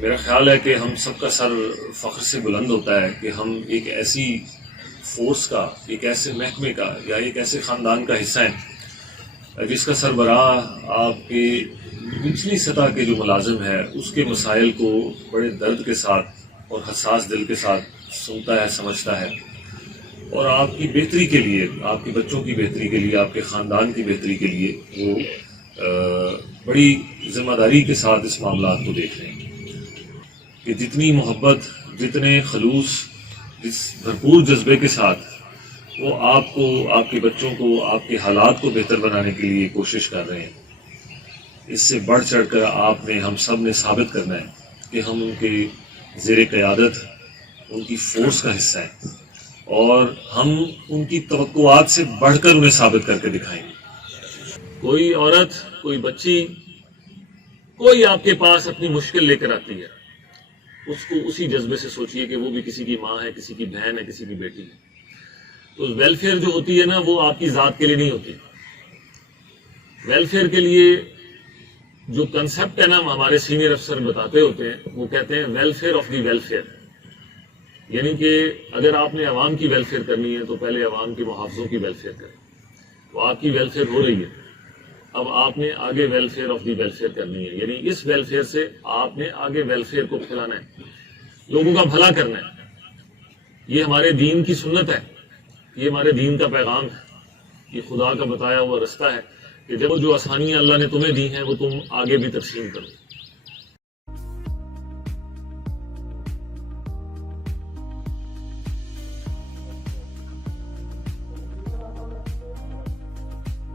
میرا خیال ہے کہ ہم سب کا سر فخر سے بلند ہوتا ہے کہ ہم ایک ایسی فورس کا، ایک ایسے محکمے کا یا ایک ایسے خاندان کا حصہ ہیں جس کا سربراہ آپ کے نچلی سطح کے جو ملازم ہے اس کے مسائل کو بڑے درد کے ساتھ اور حساس دل کے ساتھ سنتا ہے، سمجھتا ہے، اور آپ کی بہتری کے لیے، آپ کے بچوں کی بہتری کے لیے، آپ کے خاندان کی بہتری کے لیے وہ بڑی ذمہ داری کے ساتھ اس معاملات کو دیکھ رہے ہیں کہ جتنی محبت، جتنے خلوص، جس بھرپور جذبے کے ساتھ وہ آپ کو، آپ کے بچوں کو، آپ کے حالات کو بہتر بنانے کے لیے کوشش کر رہے ہیں، اس سے بڑھ چڑھ کر آپ نے، ہم سب نے ثابت کرنا ہے کہ ہم ان کے زیر قیادت ان کی فورس کا حصہ ہیں اور ہم ان کی توقعات سے بڑھ کر انہیں ثابت کر کے دکھائیں گے۔ کوئی عورت، کوئی بچی، کوئی آپ کے پاس اپنی مشکل لے کر آتی ہے، اس کو اسی جذبے سے سوچئے کہ وہ بھی کسی کی ماں ہے، کسی کی بہن ہے، کسی کی بیٹی ہے۔ تو ویلفیئر جو ہوتی ہے نا، وہ آپ کی ذات کے لیے نہیں ہوتی۔ ویلفیئر کے لیے جو کنسیپٹ ہے نا، ہمارے سینئر افسر بتاتے ہوتے ہیں، وہ کہتے ہیں ویلفیئر آف دی ویلفیئر، یعنی کہ اگر آپ نے عوام کی ویلفیئر کرنی ہے تو پہلے عوام کے محافظوں کی ویلفیئر کریں۔ تو آپ کی ویلفیئر ہو رہی ہے، اب آپ نے آگے ویلفیئر آف دی ویلفیئر کرنی ہے، یعنی اس ویلفیئر سے آپ نے آگے ویلفیئر کو پھیلانا ہے، لوگوں کا بھلا کرنا ہے۔ یہ ہمارے دین کی سنت ہے، یہ ہمارے دین کا پیغام ہے، یہ خدا کا بتایا ہوا رستہ ہے کہ جب جو آسانیاں اللہ نے تمہیں دی ہیں وہ تم آگے بھی تقسیم کرو۔